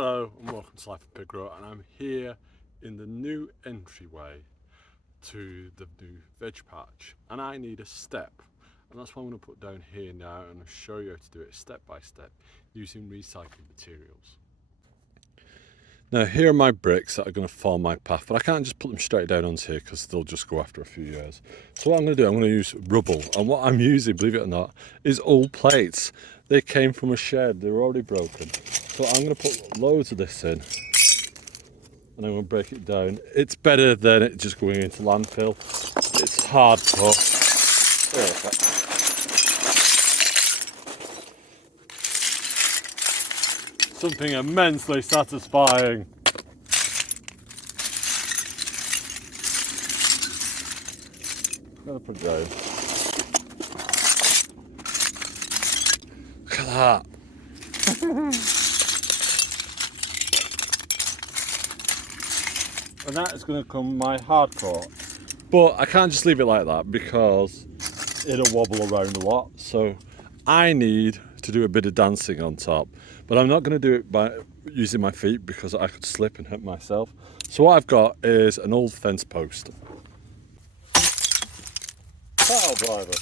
Hello and welcome to Life of Pig Grower, and I'm here in the new entryway to the new veg patch, and I need a step, and that's what I'm going to put down here now, and I'll show you how to do it step by step using recycled materials. Now here are my bricks that are going to form my path, but I can't just put them straight down onto here because they'll just go after a few years. So what I'm going to do, I'm going to use rubble, and what I'm using, believe it or not, is old plates. They came from a shed, they were already broken. So I'm going to put loads of this in, and I'm going to break it down. It's better than it just going into landfill. It's hardcore. Something immensely satisfying. I'm going to put it down. Look at that. And that is going to come my hardcore. But I can't just leave it like that because it'll wobble around a lot. So I need to do a bit of dancing on top. But I'm not going to do it by using my feet because I could slip and hurt myself. So what I've got is an old fence post. Pile driver.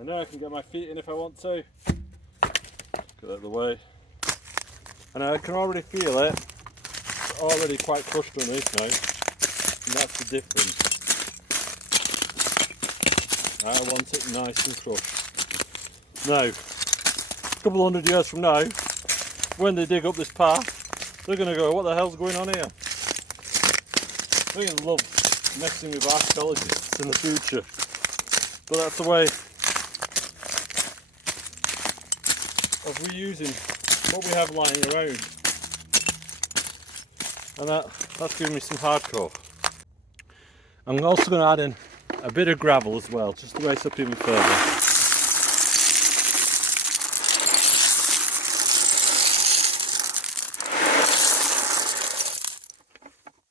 I know I can get my feet in if I want to. Get out of the way. And I can already feel it. It's already quite crushed underneath now. And that's the difference. I want it nice and crushed. Now, a couple hundred years from now, when they dig up this path, they're going to go, what the hell's going on here? They're going to love messing with archaeologists in the future. But that's the way of reusing what we have lying around. And that's giving me some hardcore. I'm also going to add in a bit of gravel as well, just to raise up even further.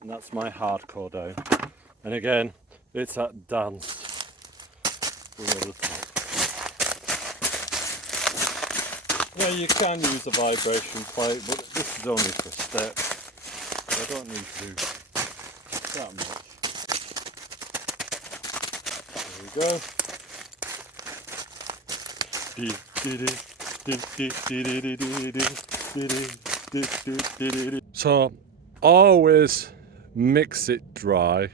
And that's my hardcore down. And again, it's that dance over the top. Now you can use a vibration plate, but this is only for a step. I don't need to do that much. There we go. So always mix it dry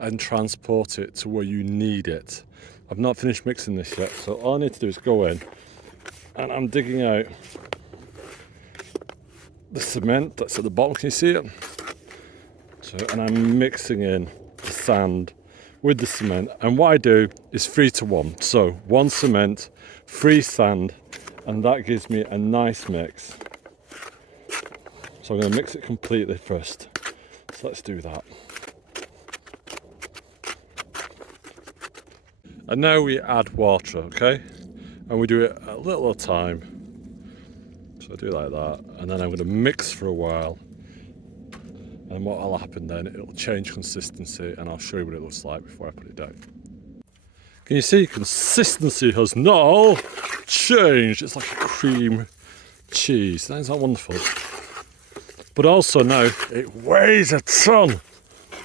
and transport it to where you need it. I've not finished mixing this yet, so all I need to do is go in and I'm digging out the cement that's at the bottom. Can you see it? And I'm mixing in the sand with the cement, and what I do is 3 to 1. So 1 cement, 3 sand, and that gives me a nice mix. So I'm going to mix it completely first. So let's do that. And now we add water, okay? And we do it a little at a time. So I do it like that, and then I'm going to mix for a while. And what will happen then, it'll change consistency, and I'll show you what it looks like before I put it down. Can you see, consistency has now changed. It's like a cream cheese. Isn't that wonderful? But also now, it weighs a ton.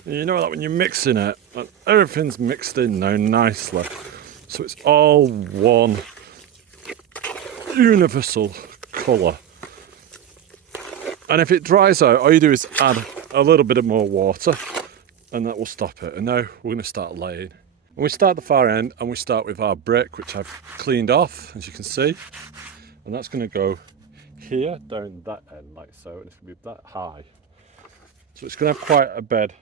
You know that when you're mixing it, and everything's mixed in now nicely. So it's all one universal colour. And if it dries out, all you do is add a little bit of more water and that will stop it. And now we're going to start laying. And we start at the far end, and we start with our brick, which I've cleaned off, as you can see. And that's going to go here, down that end, like so, and it's going to be that high. So it's going to have quite a bed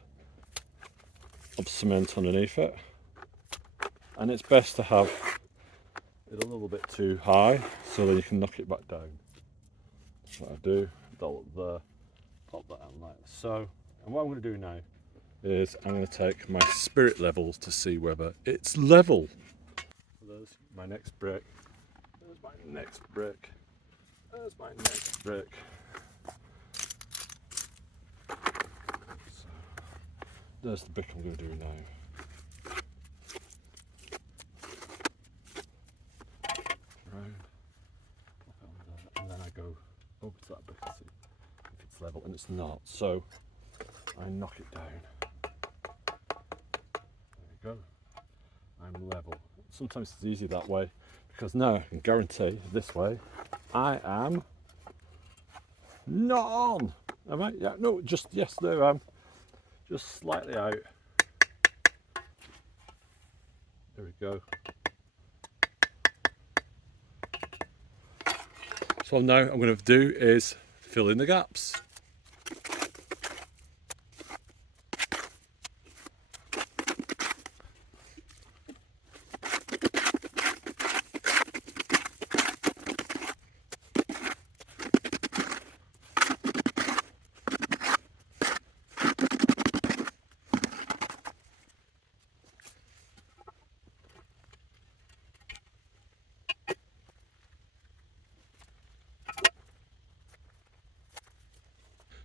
of cement underneath it. And it's best to have it a little bit too high, so that you can knock it back down. That's what I do. Up there, pop that out like so. And what I'm going to do now is I'm going to take my spirit levels to see whether it's level. There's my next brick. There's my next brick. There's my next brick. So, there's the brick I'm going to do now. that brick and see if it's level, and it's not. So I knock it down. There we go. I'm level. Sometimes it's easy that way because now I can guarantee this way I am not on. Am I? Yeah, no, just yes, there I am. Just slightly out. There we go. So now I'm going to do is fill in the gaps.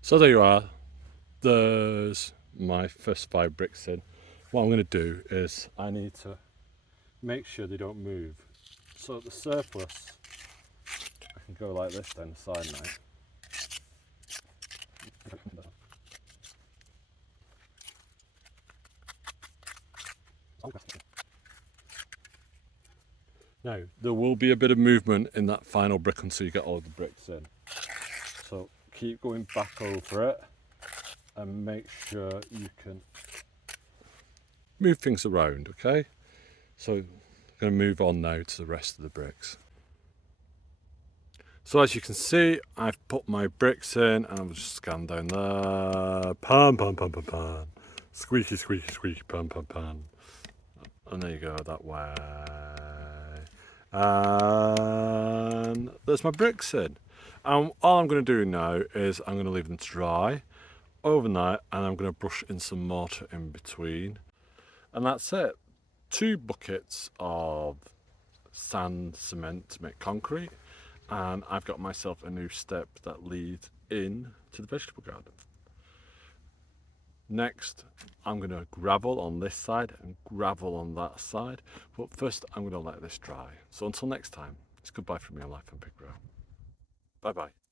So there you are, there's my first 5 bricks in. What I'm going to do is I need to make sure they don't move. So the surplus, I can go like this down the side now. Now, there will be a bit of movement in that final brick until you get all the bricks in. So keep going back over it and make sure you can move things around, okay? So I'm going to move on now to the rest of the bricks. So as you can see, I've put my bricks in and I'll just scan down there. Pan, pan, pan, pan, pan. Squeaky, squeaky, squeaky, pan, pan, pan. And there you go, that way. And there's my bricks in. And all I'm going to do now is I'm going to leave them to dry overnight, and I'm going to brush in some mortar in between. And that's it. 2 buckets of sand, cement to make concrete. And I've got myself a new step that leads in to the vegetable garden. Next, I'm going to gravel on this side and gravel on that side. But first, I'm going to let this dry. So until next time, it's goodbye from me on Life and Big Grow. Bye bye.